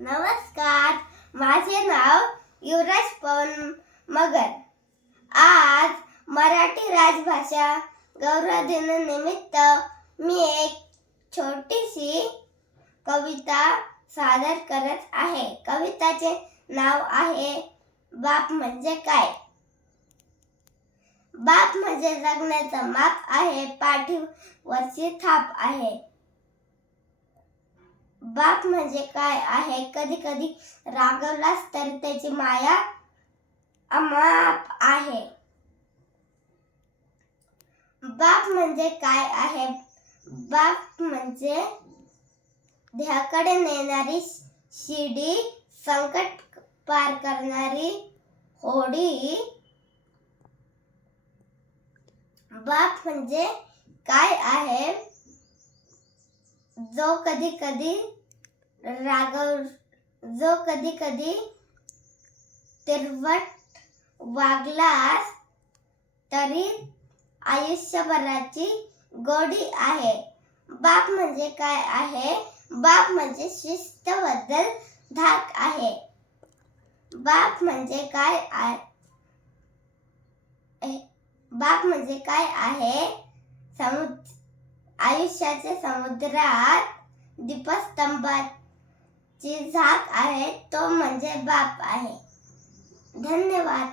नमस्कार, माझे नाव युवराज पवन मगर. आज मराठी राजभाषा गौरव दिनानिमित्त मी एक छोटीशी कविता सादर करत आहे. कविताचे नाव आहे बाप म्हणजे काय. बाप म्हणजे जगण्याचं माप आहे, पाठीवरची थाप आहे. बाप म्हणजे काय आहे, कधी कधी रागवलास तर त्याची माया अमाप आहे. बाप म्हणजे काय आहे, बाप म्हणजे ध्येयाकडे नेणारी शिडी, संकट पार करणारी होडी. बाप म्हणजे काय आहे, जो कधी कधी तिरवट वागलास तरी आयुष्यभराची गोडी आहे. बाप म्हणजे काय आहे, बाप म्हणजे शिस्तबद्ध धाक आहे. बाप म्हणजे काय आहे, बाप म्हणजे काय आहे, आयुष्याच्या समुद्रात दीपस्तंभाची झाक आहे, तो म्हणजे बाप आहे. धन्यवाद.